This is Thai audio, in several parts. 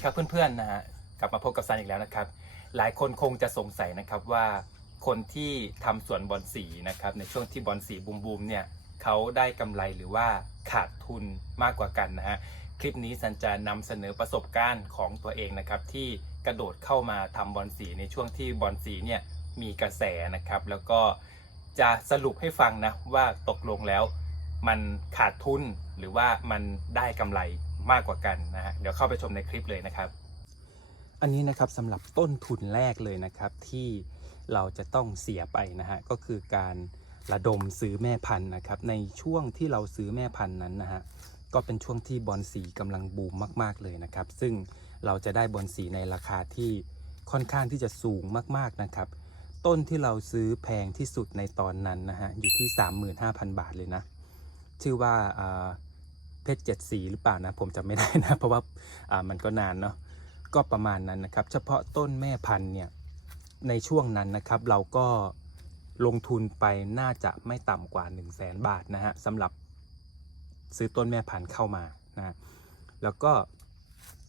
ดีครับเพื่อนๆนะฮะกลับมาพบกับซันอีกแล้วนะครับ หลายคนคงจะสงสัยนะครับว่าคนที่ทำสวนบอลสีนะครับในช่วงที่บอลสีบูมๆเนี่ยเขาได้กำไรหรือว่าขาดทุนมากกว่ากันนะฮะคลิปนี้ซันจะนำเสนอประสบการณ์ของตัวเองนะครับที่กระโดดเข้ามาทำบอลสีในช่วงที่บอลสีเนี่ยมีกระแสนะครับ แล้วก็จะสรุปให้ฟังนะว่าตกลงแล้ว มันขาดทุนหรือว่ามันได้กำไร มากกว่ากันนะฮะเดี๋ยวเข้าไปชมในคลิปเลยนะครับ อันนี้นะครับสำหรับต้นทุนแรกเลยนะครับที่เราจะต้องเสียไปนะฮะก็คือการระดมซื้อแม่พันธุ์นะครับ ในช่วงที่เราซื้อแม่พันธุ์นั้นนะฮะก็เป็นช่วงที่บอลสีกำลังบูมมาก ๆเลยนะครับ ซึ่งเราจะได้บอลสีในราคาที่ค่อนข้างที่จะสูงมากๆนะครับ ต้นที่เราซื้อแพงที่สุดในตอนนั้นนะฮะอยู่ที่ 35,000 บาทเลยนะ ชื่อว่า เจ็ดสีหรือเปล่านะผมจำไม่ได้นะเพราะว่ามันก็นานเนาะก็ประมาณนั้นนะครับ เฉพาะต้นแม่พันธุ์เนี่ยในช่วงนั้นนะครับเราก็ลงทุนไปน่าจะไม่ต่ำกว่า 1 0 0 0 0แสนบาทนะฮะสำหรับซื้อต้นแม่พันธุ์เข้ามานะแล้วก็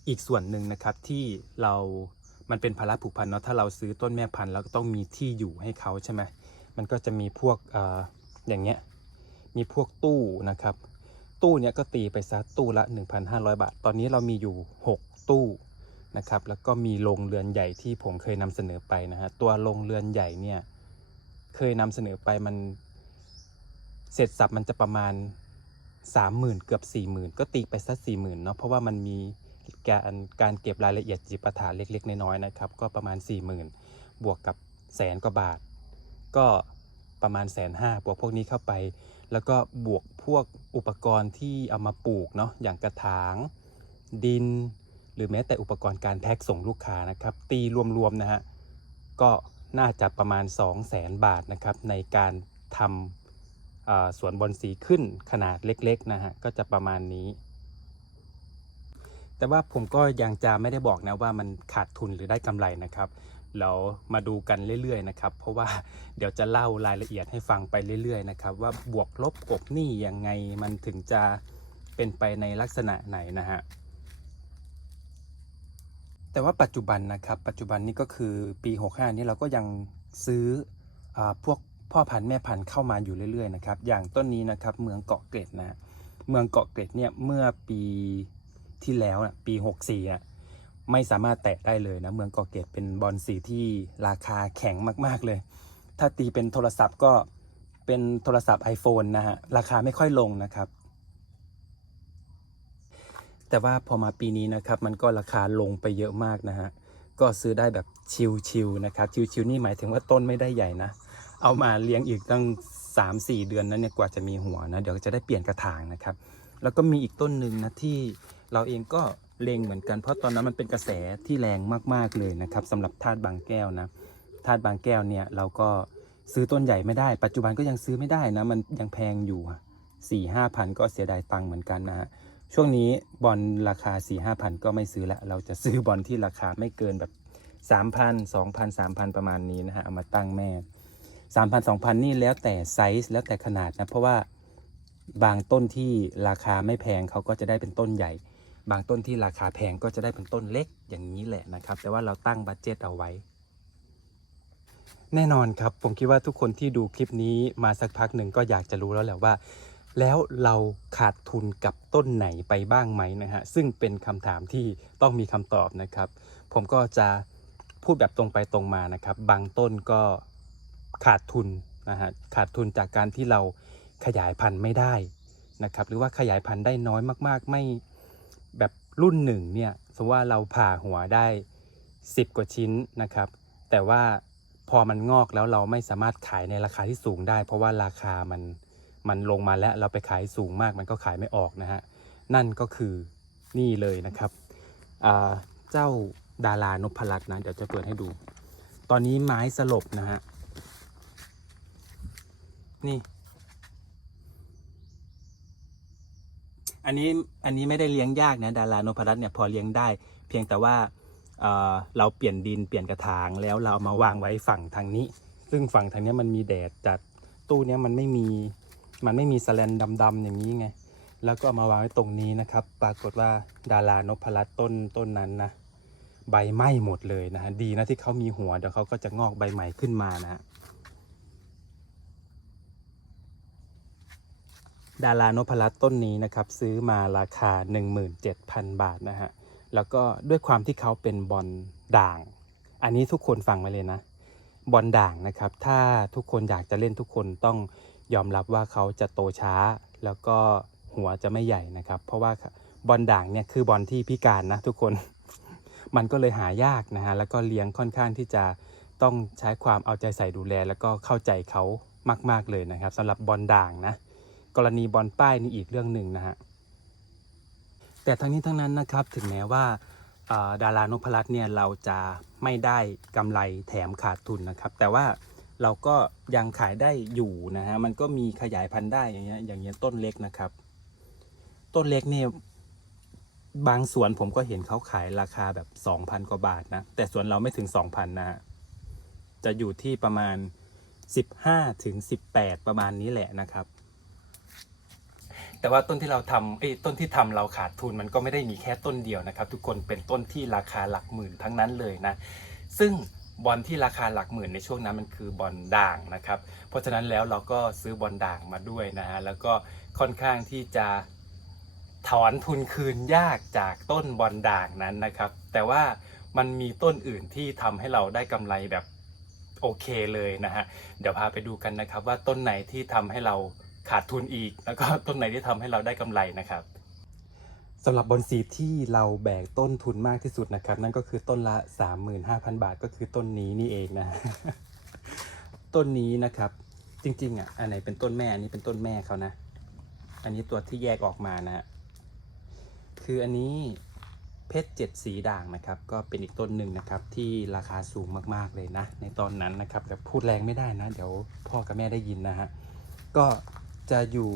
อีกส่วนหนึ่งนะครับที่เรามันเป็นภาระผูกพันเนาะถ้าเราซื้อต้นแม่พันธุ์แล้วก็ต้องมีที่อยู่ให้เขาใช่ไหมมันก็จะมีพวกออย่างเงี้ยมีพวกตู้นะครับ ตู้เนี้ยก็ตีไปซะตู้ละ 1,500 บาท ตอนนี้เรามีอยู่ 6 ตู้นะครับแล้วก็มีโรงเรือนใหญ่ที่ผมเคยนำเสนอไปนะฮะตัวโรงเรือนใหญ่เนี่ยเคยนำเสนอไปมันเสร็จสับมันจะประมาณ 30,000 เกือบ 40,000 ก็ตีไปสัก40,000เนาะเพราะว่ามันมีการการเก็บรายละเอียดจิปาถะเล็ก ๆ น้อยๆนะครับ ก็ประมาณ 40,000 บวกกับแสนกว่าบาท ก็ประมาณแสนห้าบวกพวกนี้เข้าไป แล้วก็บวกพวกอุปกรณ์ที่เอามาปลูกเนาะอย่างกระถาง ดิน หรือแม้แต่อุปกรณ์การแพ็คส่งลูกค้านะครับ ตีรวมๆนะฮะก็น่าจะประมาณ 2 0 0แสนบาทนะครับในการทำสวนบอนสีขึ้นขนาดเล็กๆนะฮะก็จะประมาณนี้ แต่ว่าผมก็ยังจะไม่ได้บอกนะว่ามันขาดทุนหรือได้กำไรนะครับ เรามาดูกันเรื่อยๆนะครับเพราะว่าเดี๋ยวจะเล่ารายละเอียดให้ฟังไปเรื่อยๆนะครับว่าบวกลบกบหนี้ยังไงมันถึงจะเป็นไปในลักษณะไหนนะฮะแต่ว่าปัจจุบันนะครับปัจจุบันนี้ก็คือปี 65 นี้เราก็ยังซื้ออพวกพ่อพันธุ์แม่พันธุ์เข้ามาอยู่เรื่อยๆนะครับอย่างต้นนี้นะครับเมืองเกาะเกร็ดนะเมืองเกาะเกร็ดเนี่ยเมื่อปีที่แล้วนะปี 64อะ ไม่สามารถแตะได้เลยนะเมืองกาะเกร็ดเป็นบอลสีที่ราคาแข็งมาก ๆเลย ถ้าตีเป็นโทรศัพท์ก็เป็นโทรศัพท์ iPhone นะฮะราคาไม่ค่อยลงนะครับ แต่ว่าพอมาปีนี้นะครับมันก็ราคาลงไปเยอะมากนะฮะก็ซื้อได้แบบชิวๆนะครับชิวๆนี่หมายถึงว่าต้นไม่ได้ใหญ่นะ เอามาเลี้ยงอีกตั้ง 3-4 เดือนนั้นเนี่ยกว่าจะมีหัวนะ เดี๋ยวจะได้เปลี่ยนกระถางนะครับ แล้วก็มีอีกต้นหนึ่งนะที่เราเองก็ เลงเหมือนกันเพราะตอนนั้นมันเป็นกระแสที่แรงมากๆเลยนะครับสำหรับธาตุบางแก้วนะธาตุบางแก้วเนี่ยเราก็ซื้อต้นใหญ่ไม่ได้ ปัจจุบันก็ยังซื้อไม่ได้นะมันยังแพงอยู่สี่ห้าพันก็เสียดายตังค์เหมือนกันนะฮะช่วงนี้บอลราคา4ี่ห้าพันก็ไม่ซื้อละเราจะซื้อบอลที่ราคาไม่เกินแบบ 3 0 0 0 2 0 0 0 3,000 ประมาณนี้นะฮะเอามาตั้งแม่ 3,000 2,000 นี่แล้วแต่ไซส์แล้วแต่ขนาดนะ เพราะว่าบางต้นที่ราคาไม่แพงเขาก็จะได้เป็นต้นใหญ่ บางต้นที่ราคาแพงก็จะได้เป็นต้นเล็กอย่างนี้แหละนะครับ แต่ว่าเราตั้งบัตเจตเอาไว้ แน่นอนครับ ผมคิดว่าทุกคนที่ดูคลิปนี้มาสักพักหนึ่งก็อยากจะรู้แล้วแหละว่า แล้วเราขาดทุนกับต้นไหนไปบ้างไหมนะฮะ ซึ่งเป็นคำถามที่ต้องมีคำตอบนะครับ ผมก็จะพูดแบบตรงไปตรงมานะครับ บางต้นก็ขาดทุนนะฮะขาดทุนจากการที่เราขยายพันธุ์ไม่ได้นะครับ หรือว่าขยายพันธุ์ได้น้อยมาก ๆ ไม่ แบบรุ่นหนึ่งเนี่ยสมมติว่าเราผ่าหัวได้ 10 กว่าชิ้นนะครับ แต่ว่าพอมันงอกแล้วเราไม่สามารถขายในราคาที่สูงได้ เพราะว่าราคามันมันลงมาแล้วเราไปขายสูงมากมันก็ขายไม่ออกนะฮะนั่นก็คือนี่เลยนะครับเจ้าดารานพรัตน์นะเดี๋ยวจะเปิดให้ดู ตอนนี้ไม้สลบนะฮะนี่ อันนี้อันนี้ไม่ได้เลี้ยงยากนะดารานพรัตน์เนี่ยพอเลี้ยงได้ เพียงแต่ว่าเเราเปลี่ยนดินเปลี่ยนกระถางแล้วเราเอามาวางไว้ฝั่งทางนี้ ซึ่งฝั่งทางนี้มันมีแดดจัดตู้เนี้ยมันไม่มีมันไม่มีสแลนดำๆอย่างนี้ไงแล้วก็เอามาวางไว้ตรงนี้นะครับ ปรากฏว่าดารานพรัตน์ต้นต้นนั้นนะใบไหม้หมดเลยนะฮะดีนะที่เขามีหัวเดี๋ยวเขาก็จะงอกใบใหม่ขึ้นมานะฮะ ดารานพรัตน์ต้นนี้นะครับซื้อมาราคา 17,000 บาทนะฮะแล้วก็ด้วยความที่เขาเป็นบอลด่าง อันนี้ทุกคนฟังไว้เลยนะ บอลด่างนะครับ ถ้าทุกคนอยากจะเล่นทุกคนต้องยอมรับว่าเขาจะโตช้า แล้วก็หัวจะไม่ใหญ่นะครับ เพราะว่าบอลด่างเนี่ยคือบอลที่พิการนะทุกคน มันก็เลยหายากนะฮะแล้วก็เลี้ยงค่อนข้างที่จะต้องใช้ความเอาใจใส่ดูแล แล้วก็เข้าใจเขามาก ๆเลยนะครับสำหรับบอลด่างนะ กรณีบอลป้ายนี่อีกเรื่องหนึ่งนะฮะแต่ทั้งนี้ทั้งนั้นนะครับถึงแม้ว่าดารานพรัตน์เนี่ยเราจะไม่ได้กำไรแถมขาดทุนนะครับ แต่ว่าเราก็ยังขายได้อยู่นะฮะมันก็มีขยายพันธุ์ได้อย่างเงี้ยอย่างเงี้ยต้นเล็กนะครับ ต้นเล็กเนี่ยบางสวนผมก็เห็นเขาขายราคาแบบ 2,000 กว่าบาทนะ แต่สวนเราไม่ถึง 2,000 นะฮะจะอยู่ที่ประมาณ 15ถึง18 ประมาณนี้แหละนะครับ แต่ว่าต้นที่เราทำเอ้ต้นที่ทำเราขาดทุนมันก็ไม่ได้มีแค่ต้นเดียวนะครับ ทุกคนเป็นต้นที่ราคาหลักหมื่นทั้งนั้นเลยนะ ซึ่งบอลที่ราคาหลักหมื่นในช่วงนั้นมันคือบอลด่างนะครับ เพราะฉะนั้นแล้วเราก็ซื้อบอลด่างมาด้วยนะฮะแล้วก็ค่อนข้างที่จะถอนทุนคืนยากจากต้นบอลด่างนั้นนะครับ แต่ว่ามันมีต้นอื่นที่ทำให้เราได้กำไรแบบโอเคเลยนะฮะเดี๋ยวพาไปดูกันนะครับว่าต้นไหนที่ทำให้เรา ขาดทุนอีก แล้วก็ต้นไหนที่ทำให้เราได้กำไรนะครับสำหรับบอนซีที่เราแบกต้นทุนมากที่สุดนะครับ นั่นก็คือต้นละ 35,000 บาทก็คือต้นนี้นี่เองนะ ต้นนี้นะครับจริงๆอะอันไหนเป็นต้นแม่อันนี้เป็นต้นแม่เขานะ อันนี้ตัวที่แยกออกมานะฮะคืออันนี้เพชรเจ็ดสีด่างนะครับ ก็เป็นอีกต้นหนึ่งนะครับที่ราคาสูงมากๆเลยนะ ในตอนนั้นนะครับแต่พูดแรงไม่ได้นะ เดี๋ยวพ่อกับแม่ได้ยินนะฮะก็ จะอยู่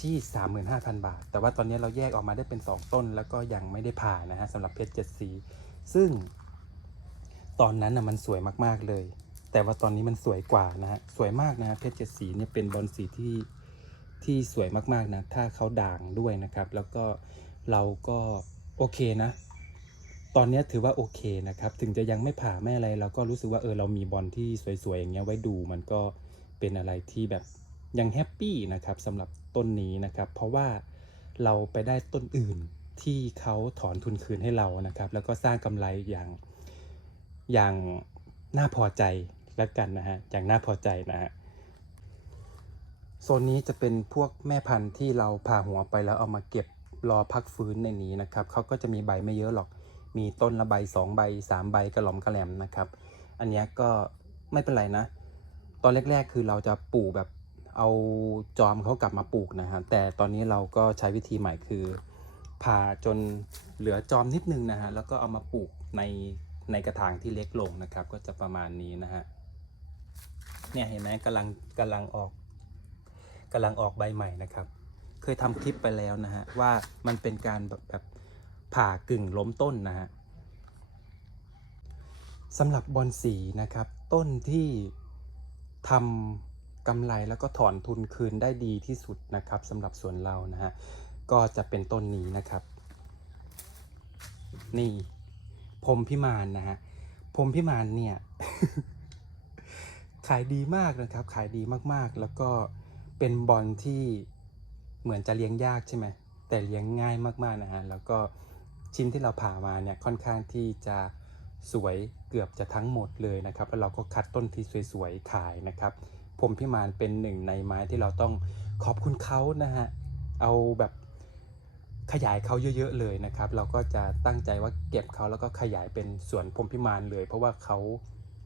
ที่ 35,000 บาท แต่ว่าตอนนี้เราแยกออกมาได้เป็น 2 ต้น แล้วก็ยังไม่ได้ผ่านะฮะสำหรับเพชรเจ็ดสี ซึ่ง ตอนนั้นนะมันสวยมากๆเลย แต่ว่าตอนนี้มันสวยกว่านะฮะสวยมากนะฮะเพชรเจ็ดสีเนี่ยเป็นบอลสีที่ที่สวยมากๆนะถ้าเขาด่างด้วยนะครับ แล้วก็เราก็โอเคนะ ตอนนี้ถือว่าโอเคนะครับ ถึงจะยังไม่ผ่าไม่อะไรเราก็รู้สึกว่าเออเรามีบอลที่สวยๆอย่างเงี้ยไว้ดูมันก็เป็นอะไรที่แบบ ยังแฮปปี้นะครับสำหรับต้นนี้นะครับ เพราะว่าเราไปได้ต้นอื่นที่เขาถอนทุนคืนให้เรานะครับ แล้วก็สร้างกำไรอย่างอย่างน่าพอใจแล้วกันนะฮะอย่างน่าพอใจนะฮะโซนนี้จะเป็นพวกแม่พันธุ์ที่เราผ่าหัวไปแล้วเอามาเก็บรอพักฟื้นในนี้นะครับเขาก็จะมีใบไม่เยอะหรอก มีต้นละใบสองใบสามใบกระหล่อมกระแหลมนะครับ อันนี้ก็ไม่เป็นไรนะ ตอนแรก ๆ คือเราจะปลูกแบบ เอาจอมเขากลับมาปลูกนะฮะแต่ตอนนี้เราก็ใช้วิธีใหม่คือผ่าจนเหลือจอมนิดนึงนะฮะแล้วก็เอามาปลูกในในกระถางที่เล็กลงนะครับ ก็จะประมาณนี้นะฮะเนี่ยเห็นไหมกำลังกำลังออกกำลังออกใบใหม่นะครับ เคยทำคลิปไปแล้วนะฮะว่ามันเป็นการแบบแบบผ่ากึ่งล้มต้นนะฮะสำหรับบอนสีนะครับ ต้นที่ทำ กำไรแล้วก็ถอนทุนคืนได้ดีที่สุดนะครับสำหรับสวนเรานะฮะก็จะเป็นต้นนี้นะครับ นี่พรมพิมานนะฮะพรมพิมานเนี่ย ขายดีมากนะครับ ขายดีมากๆ แล้วก็เป็นบอลที่เหมือนจะเลี้ยงยากใช่ไหมแต่เลี้ยงง่ายมากๆนะฮะแล้วก็ชิ้นที่เราผ่ามาเนี่ยค่อนข้างที่จะสวยเกือบจะทั้งหมดเลยนะครับ แล้วเราก็คัดต้นที่สวยๆขายนะครับ ผมพิมานเป็นหนึ่งในไม้ที่เราต้องขอบคุณเขานะฮะ เอาแบบขยายเขาเยอะๆเลยนะครับ เราก็จะตั้งใจว่าเก็บเขาแล้วก็ขยายเป็นสวนพรมพิมานเลย เพราะว่าเขา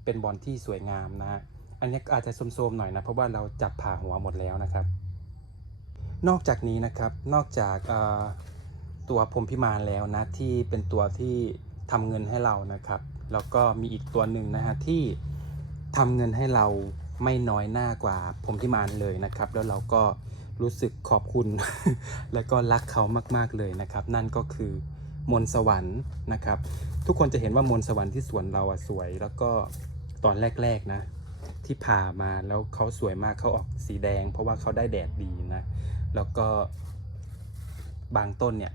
เป็นบอลที่สวยงามนะฮะ อันนี้อาจจะโซมๆหน่อยนะ เพราะว่าเราจับผ่าหัวหมดแล้วนะครับ นอกจากนี้นะครับ นอกจากตัวพรมพิมานแล้วนะ ที่เป็นตัวที่ทำเงินให้เรานะครับ แล้วก็มีอีกตัวหนึ่งนะฮะที่ทำเงินให้เรา ไม่น้อยหน้ากว่าพรมพิมานเลยนะครับ แล้วเราก็รู้สึกขอบคุณ และก็รักเขามากๆเลยนะครับ นั่นก็คือมนสวรรค์นะครับ ทุกคนจะเห็นว่ามนสวรรค์ที่สวนเราอะสวย แล้วก็ตอนแรก ๆนะ ที่ผ่ามาแล้วเขาสวยมากเขาออกสีแดง เพราะว่าเขาได้แดดดีนะ แล้วก็บางต้นเนี่ย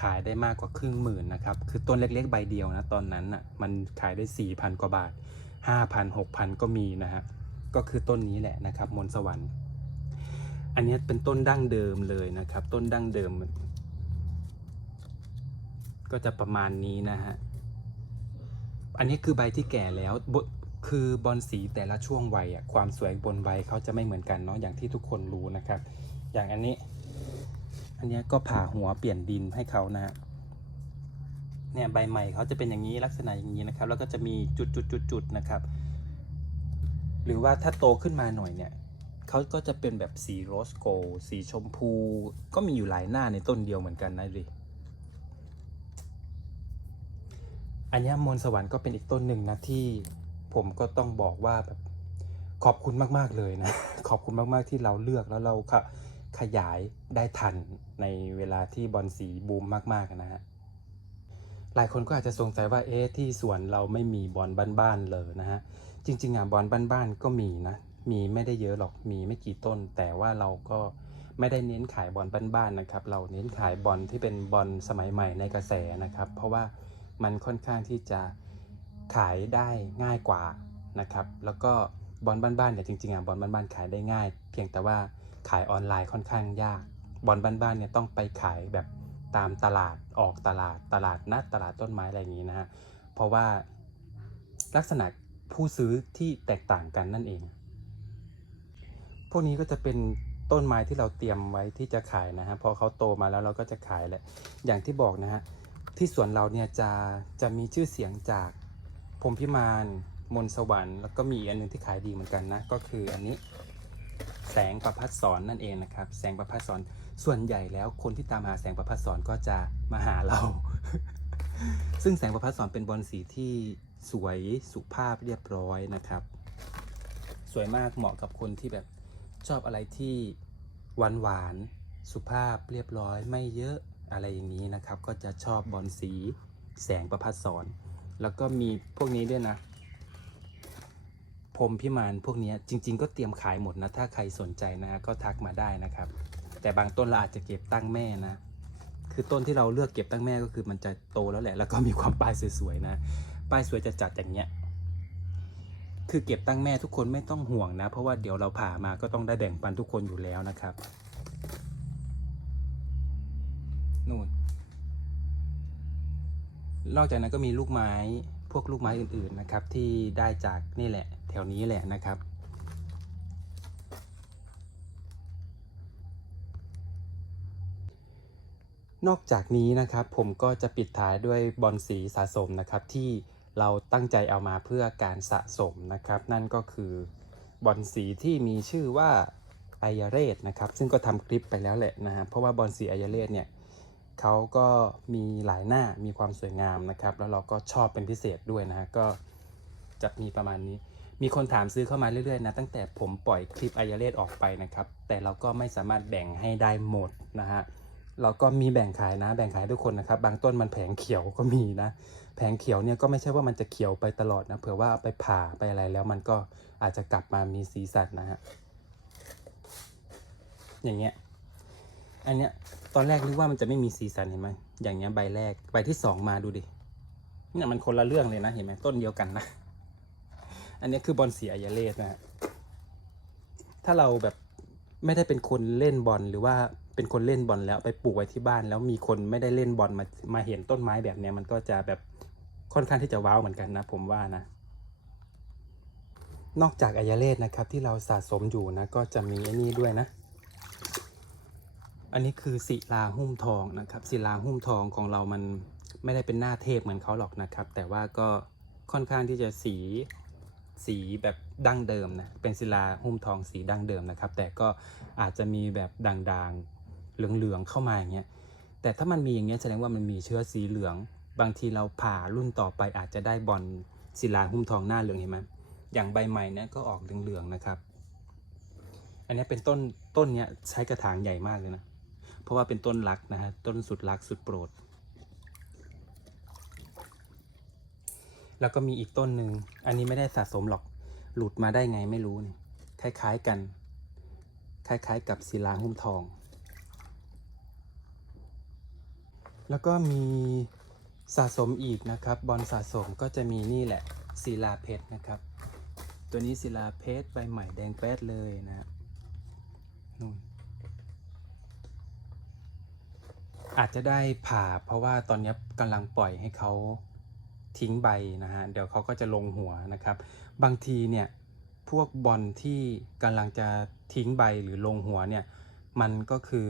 ขายได้มากกว่าครึ่งหมื่นนะครับ คือต้นเล็กๆใบเดียวนะ ตอนนั้นอะมันขายได้ 4,000 กว่าบาท 5,000 6,000 ก็มีนะฮะ ก็คือต้นนี้แหละนะครับมนต์สวรรค์ อันนี้เป็นต้นดั้งเดิมเลยนะครับ ต้นดั้งเดิม ก็จะประมาณนี้นะฮะอันนี้คือใบที่แก่แล้วคือบอลสีแต่ละช่วงวัยอะความสวยบนใบเขาจะไม่เหมือนกันเนาะอย่างที่ทุกคนรู้นะครับ อย่างอันนี้ อันนี้ก็ผ่าหัวเปลี่ยนดินให้เขานะฮะเนี่ยใบใหม่เขาจะเป็นอย่างนี้ลักษณะอย่างนี้นะครับ แล้วก็จะมีจุดจุดจุดจุดๆๆๆนะครับ หรือว่าถ้าโตขึ้นมาหน่อยเนี่ยเขาก็จะเป็นแบบสีโรสโกลด์สีชมพู ก็มีอยู่หลายหน้าในต้นเดียวเหมือนกันนะดิอันนี้มนต์สวรรค์ก็เป็นอีกต้นหนึ่งนะที่ผมก็ต้องบอกว่าแบบขอบคุณมาก ๆ เลยนะ ขอบคุณมาก ๆ ที่เราเลือกแล้วเราขะขยายได้ทันในเวลาที่บอลสีบูมมาก ๆ นะฮะ หลายคนก็อาจจะสงสัยว่าเอ๊ะที่สวนเราไม่มีบอลบ้านๆเลยนะฮะ จริงๆอะบอลบ้านๆก็มีนะ มีไม่ได้เยอะหรอกมีไม่กี่ต้น แต่ว่าเราก็ไม่ได้เน้นขายบอลบ้านๆนะครับ เราเน้นขายบอลที่เป็นบอลสมัยใหม่ในกระแสนะครับ เพราะว่ามันค่อนข้างที่จะขายได้ง่ายกว่านะครับ แล้วก็บอลบ้านๆเนี่ยจริงๆอะบอลบ้านๆขายได้ง่าย เพียงแต่ว่าขายออนไลน์ค่อนข้างยากบอลบ้านๆเนี่ยต้องไปขายแบบตามตลาดออกตลาดตลาดนัดตลาดต้นไม้อะไรอย่างนี้นะฮะเพราะว่าลักษณะ ผู้ซื้อที่แตกต่างกันนั่นเอง พวกนี้ก็จะเป็นต้นไม้ที่เราเตรียมไว้ที่จะขายนะฮะพอเขาโตมาแล้วเราก็จะขายแหละ อย่างที่บอกนะฮะที่สวนเราเนี่ยจะจะมีชื่อเสียงจากพรมพิมานมนสวรรค์แล้วก็มีอันหนึงที่ขายดีเหมือนกันนะ ก็คืออันนี้แสงประพัดสอนนั่นเองนะครับ แสงประพัดสอนส่วนใหญ่แล้วคนที่ตามหาแสงประพัดสอนก็จะมาหาเรา ซึ่งแสงประพัดสอนเป็นบอลสีที่ สวยสุภาพเรียบร้อยนะครับ สวยมากเหมาะกับคนที่แบบชอบอะไรที่หวานหวานสุภาพเรียบร้อยไม่เยอะอะไรอย่างนี้นะครับ ก็จะชอบบอลสีแสงประพัดสอน แล้วก็มีพวกนี้ด้วยนะพรมพิมานพวกนี้จริง ๆ ก็เตรียมขายหมดนะ ถ้าใครสนใจนะก็ทักมาได้นะครับ แต่บางต้นเราอาจจะเก็บตั้งแม่นะ คือต้นที่เราเลือกเก็บตั้งแม่ก็คือมันจะโตแล้วแหละ แล้วก็มีความป้ายสวยๆนะ ป้ายสวยจะจัดอย่างเงี้ย คือเก็บตั้งแม่ทุกคนไม่ต้องห่วงนะ เพราะว่าเดี๋ยวเราผ่ามาก็ต้องได้แบ่งปันทุกคนอยู่แล้วนะครับ นู่น นอกจากนั้นก็มีลูกไม้พวกลูกไม้อื่นๆนะครับ ที่ได้จากนี่แหละ แถวนี้แหละนะครับนอกจากนี้นะครับผมก็จะปิดท้ายด้วยบอลสีสะสมนะครับที่ เราตั้งใจเอามาเพื่อการสะสมนะครับ นั่นก็คือบอลสีที่มีชื่อว่าไอยาเรศนะครับ ซึ่งก็ทำคลิปไปแล้วแหละนะฮะเพราะว่าบอลสีไอยาเรศเนี่ยเขาก็มีหลายหน้ามีความสวยงามนะครับ แล้วเราก็ชอบเป็นพิเศษด้วยนะฮะก็จะมีประมาณนี้ มีคนถามซื้อเข้ามาเรื่อยๆนะตั้งแต่ผมปล่อยคลิปไอยาเรศออกไปนะครับ แต่เราก็ไม่สามารถแบ่งให้ได้หมดนะฮะ เราก็มีแบ่งขายนะ แบ่งขายทุกคนนะครับ บางต้นมันแผงเขียวก็มีนะ แผงเขียวเนี่ยก็ไม่ใช่ว่ามันจะเขียวไปตลอดนะ เผื่อว่าไปผ่าไปอะไรแล้วมันก็อาจจะกลับมามีสีสันนะฮะ อย่างเงี้ย อันเนี้ยตอนแรกนึกว่ามันจะไม่มีสีสันเห็นไหมอย่างเงี้ยใบแรก ใบที่สองมาดูดิ เนี่ยมันคนละเรื่องเลยนะ เห็นไหมต้นเดียวกันนะ อันเนี้ยคือบอลสีอายาเลสนะฮะถ้าเราแบบไม่ได้เป็นคนเล่นบอลหรือว่า เป็นคนเล่นบอลแล้วไปปลูกไว้ที่บ้าน แล้วมีคนไม่ได้เล่นบอลมามาเห็นต้นไม้แบบนี้มันก็จะแบบค่อนข้างที่จะว้าวเหมือนกันนะ ผมว่านะ นอกจากอายาเลสนะครับที่เราสะสมอยู่นะก็จะมีไอ้นี่ด้วยนะ อันนี้คือศิลาหุ้มทองนะครับศิลาหุ้มทองของเรามันไม่ได้เป็นหน้าเทพเหมือนเขาหรอกนะครับ แต่ว่าก็ค่อนข้างที่จะสีสีแบบดั้งเดิมนะ เป็นศิลาหุ้มทองสีดั้งเดิมนะครับ แต่ก็อาจจะมีแบบด่างๆ เหลืองๆเข้ามาอย่างเงี้ยแต่ถ้ามันมีอย่างเงี้ยแสดงว่ามันมีเชื้อสีเหลือง บางทีเราผ่ารุ่นต่อไปอาจจะได้บอลศิลาหุ้มทองหน้าเหลืองเห็นไหมอย่างใบใหม่เนี่ยก็ออกเหลืองๆนะครับ อันนี้เป็นต้นต้นเนี้ยใช้กระถางใหญ่มากเลยนะ เพราะว่าเป็นต้นรักนะฮะต้นสุดรักสุดโปรด แล้วก็มีอีกต้นหนึ่งอันนี้ไม่ได้สะสมหรอกหลุดมาได้ไงไม่รู้นี่คล้ายๆกัน คล้ายๆ กับศิลาหุ้มทอง แล้วก็มีสะสมอีกนะครับบอลสะสมก็จะมีนี่แหละศิลาเพชรนะครับ ตัวนี้ศิลาเพชรใบใหม่แดงแป๊ดเลยนะนู่นอาจจะได้ผ่าเพราะว่าตอนนี้กำลังปล่อยให้เขาทิ้งใบนะฮะเดี๋ยวเขาก็จะลงหัวนะครับ บางทีเนี่ยพวกบอลที่กำลังจะทิ้งใบหรือลงหัวเนี่ยมันก็คือ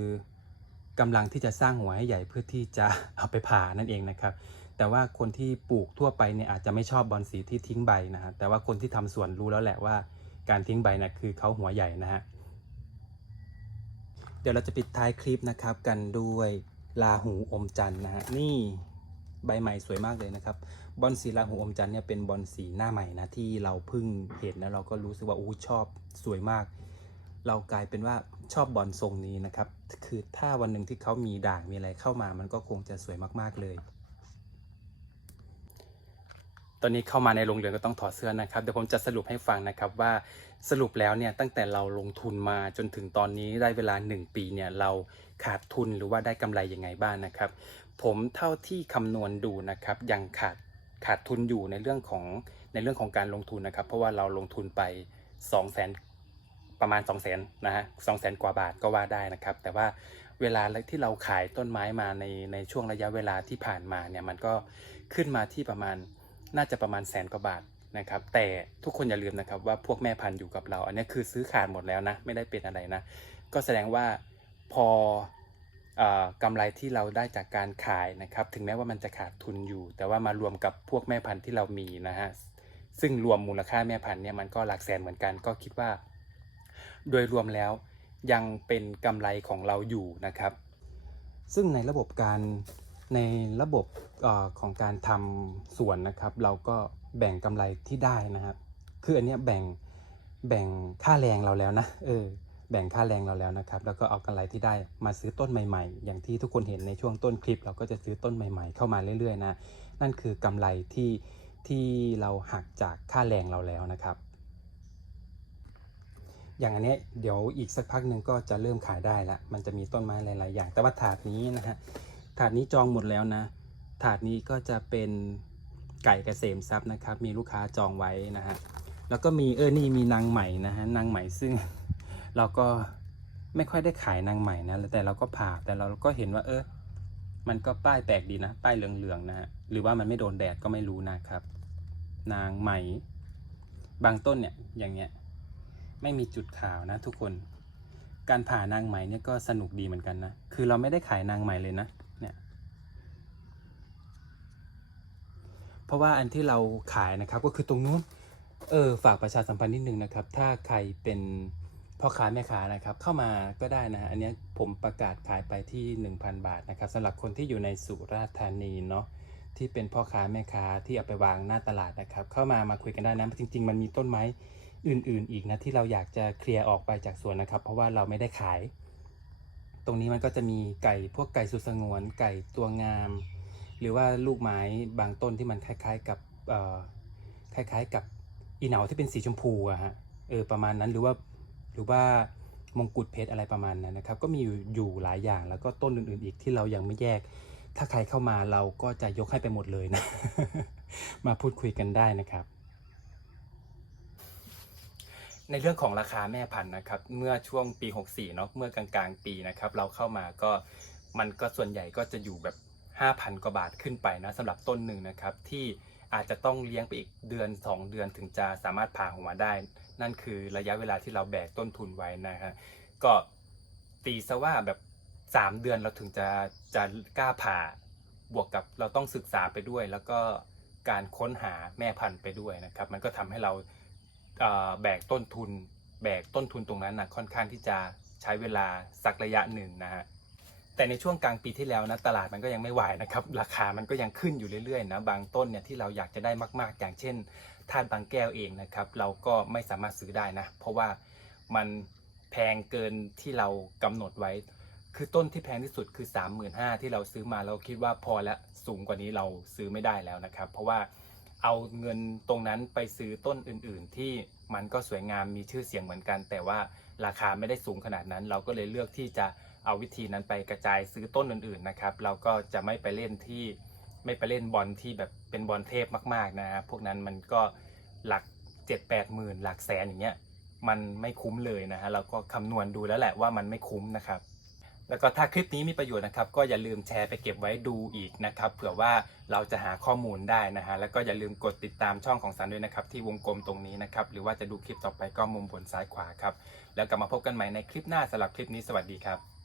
กำลังที่จะสร้างหัวให้ใหญ่เพื่อที่จะเอาไปผ่านั่นเองนะครับ แต่ว่าคนที่ปลูกทั่วไปเนี่ยอาจจะไม่ชอบบอลสีที่ทิ้งใบนะฮะแต่ว่าคนที่ทำสวนรู้แล้วแหละว่า การทิ้งใบนะคือเขาหัวใหญ่นะฮะเดี๋ยวเราจะปิดท้ายคลิปนะครับ กันด้วยลาหูอมจันนะฮะนี่ใบใหม่สวยมากเลยนะครับบอลสีลาหูอมจันเนี่ยเป็นบอลสีหน้าใหม่นะที่เราเพิ่งเห็นแล้วเราก็รู้สึกว่าอู้ชอบสวยมาก เรากลายเป็นว่าชอบบอลทรงนี้นะครับ คือถ้าวันหนึ่งที่เขามีด่างมีอะไรเข้ามา มันก็คงจะสวยมากๆเลย ตอนนี้เข้ามาในโรงเรียนก็ต้องถอดเสื้อนะครับ เดี๋ยวผมจะสรุปให้ฟังนะครับว่าสรุปแล้วเนี่ยตั้งแต่เราลงทุนมาจนถึงตอนนี้ได้เวลา 1 ปีเนี่ยเราขาดทุนหรือว่าได้กำไรยังไงบ้างนะครับ ผมเท่าที่คำนวณดูนะครับยังขาดขาดทุนอยู่ในเรื่องของในเรื่องของการลงทุนนะครับ เพราะว่าเราลงทุนไป 2 0 0 0 0 0 ประมาณ 2 0 0 0 0 0นะฮะสองแสนกว่าบาทก็ว่าได้นะครับ แต่ว่าเวลาที่เราขายต้นไม้มาในในช่วงระยะเวลาที่ผ่านมาเนี่ยมันก็ขึ้นมาที่ประมาณน่าจะประมาณแสนกว่าบาทนะครับ แต่ทุกคนอย่าลืมนะครับว่าพวกแม่พันธุ์อยู่กับเรา อันนี้คือซื้อขาดหมดแล้วนะไม่ได้เป็นอะไรนะ ก็แสดงว่าพอเอ่อกำไรที่เราได้จากการขายนะครับ ถึงแม้ว่ามันจะขาดทุนอยู่ แต่ว่ามารวมกับพวกแม่พันธุ์ที่เรามีนะฮะซึ่งรวมมูลค่าแม่พันธุ์เนี่ยมันก็หลักแสนเหมือนกันก็คิดว่า โดยรวมแล้วยังเป็นกำไรของเราอยู่นะครับ ซึ่งในระบบการในระบบอของการทำสวนนะครับ เราก็แบ่งกำไรที่ได้นะครับ คืออันเนี้ยแบ่งแบ่งค่าแรงเราแล้วนะเออแบ่งค่าแรงเราแล้วนะครับ แล้วก็เอากำไรที่ได้มาซื้อต้นใหม่ ๆ อย่างที่ทุกคนเห็นในช่วงต้นคลิป เราก็จะซื้อต้นใหม่ ๆ เข้ามาเรื่อยๆนะนั่นคือกำไรที่ที่เราหักจากค่าแรงเราแล้วนะครับ อย่างอันนี้เดี๋ยวอีกสักพักหนึ่งก็จะเริ่มขายได้ละ มันจะมีต้นไม้หลาย ๆ อย่าง แต่ว่าถาดนี้นะฮะ ถาดนี้จองหมดแล้วนะ ถาดนี้ก็จะเป็นไก่เกษมทรัพย์นะครับ มีลูกค้าจองไว้นะฮะ แล้วก็มีเออ นี่มีนางใหม่นะฮะ นางใหม่ซึ่งเราก็ไม่ค่อยได้ขายนางใหม่นะ แต่เราก็ผ่า แต่เราก็เห็นว่าเออ มันก็ป้ายแปลกดีนะ ป้ายเหลือง ๆ นะฮะ หรือว่ามันไม่โดนแดดก็ไม่รู้นะครับ นางไหม่ บางต้นเนี่ย อย่างเงี้ย ไม่มีจุดขาวนะทุกคน การผ่านางไหมเนี่ยก็สนุกดีเหมือนกันนะ คือเราไม่ได้ขายนางไหมเลยนะเนี่ยเพราะว่าอันที่เราขายนะครับก็คือตรงนู้นเออฝากประชาสัมพันธ์นิดนึงนะครับ ถ้าใครเป็นพ่อค้าแม่ค้านะครับเข้ามาก็ได้นะฮะอันนี้ผมประกาศขายไปที่ 1,000 บาทนะครับสำหรับคนที่อยู่ในสุราษฎร์ธานีเนาะที่เป็นพ่อค้าแม่ค้าที่เอาไปวางหน้าตลาดนะครับ เข้ามามาคุยกันได้นะจริง ๆ มันมีต้นไม้ อื่นๆอีกนะที่เราอยากจะเคลียร์ออกไปจากสวนนะครับ เพราะว่าเราไม่ได้ขาย ตรงนี้มันก็จะมีไก่พวกไก่สุดสงวน ไก่ตัวงาม หรือว่าลูกไม้บางต้นที่มันคล้ายๆกับคล้ายๆกับอีเหนาที่เป็นสีชมพูอะฮะเออประมาณนั้นหรือว่าหรือว่ามงกุฎเพชรอะไรประมาณนั้นนะครับ ก็มีอยู่อยู่หลายอย่างแล้วก็ต้นอื่นๆอีกที่เรายังไม่แยก ถ้าใครเข้ามาเราก็จะยกให้ไปหมดเลยนะ มาพูดคุยกันได้นะครับ ในเรื่องของราคาแม่พันธุ์นะครับ เมื่อช่วงปี 64เนาะเมื่อกลางๆ ปีนะครับ เราเข้ามาก็มันก็ส่วนใหญ่ก็จะอยู่แบบ 5,000 กว่าบาทขึ้นไปนะสำหรับต้นหนึ่งนะครับ ที่อาจจะต้องเลี้ยงไปอีกเดือน 2 เดือนถึงจะสามารถผ่าหัวได้ นั่นคือระยะเวลาที่เราแบกต้นทุนไว้นะฮะก็ตีซะว่าแบบ 3 เดือนเราถึงจะจะกล้าผ่าบวกกับเราต้องศึกษาไปด้วย แล้วก็การค้นหาแม่พันธุ์ไปด้วยนะครับ มันก็ทำให้เรา แบกต้นทุน แบกต้นทุนตรงนั้นนะค่อนข้างที่จะใช้เวลาสักระยะหนึ่งนะฮะแต่ในช่วงกลางปีที่แล้วนะตลาดมันก็ยังไม่ไหวนะครับราคามันก็ยังขึ้นอยู่เรื่อยๆนะบางต้นเนี่ยที่เราอยากจะได้มาก ๆ อย่างเช่นธาตุบางแก้วเองนะครับเราก็ไม่สามารถซื้อได้นะเพราะว่ามันแพงเกินที่เรากำหนดไว้ คือต้นที่แพงที่สุดคือ 35,000ที่เราซื้อมาเราคิดว่าพอแล้วสูงกว่านี้เราซื้อไม่ได้แล้วนะครับ เพราะว่า เอาเงินตรงนั้นไปซื้อต้นอื่น ๆ ที่มันก็สวยงามมีชื่อเสียงเหมือนกัน แต่ว่าราคาไม่ได้สูงขนาดนั้น เราก็เลยเลือกที่จะเอาวิธีนั้นไปกระจายซื้อต้นอื่น ๆ นะครับ เราก็จะไม่ไปเล่นที่ไม่ไปเล่นบอลที่แบบเป็นบอลเทพมากๆนะฮะพวกนั้นมันก็หลัก7 8หมื่นหลักแสนอย่างเงี้ยมันไม่คุ้มเลยนะฮะเราก็คำนวณดูแล้วแหละว่ามันไม่คุ้มนะครับ แล้วก็ถ้าคลิปนี้มีประโยชน์นะครับก็อย่าลืมแชร์ไปเก็บไว้ดูอีกนะครับเผื่อว่าเราจะหาข้อมูลได้นะฮะแล้วก็อย่าลืมกดติดตามช่องของสันด้วยนะครับที่วงกลมตรงนี้นะครับหรือว่าจะดูคลิปต่อไปก็มุมบนซ้ายขวาครับแล้วกลับมาพบกันใหม่ในคลิปหน้าสำหรับคลิปนี้สวัสดีครับ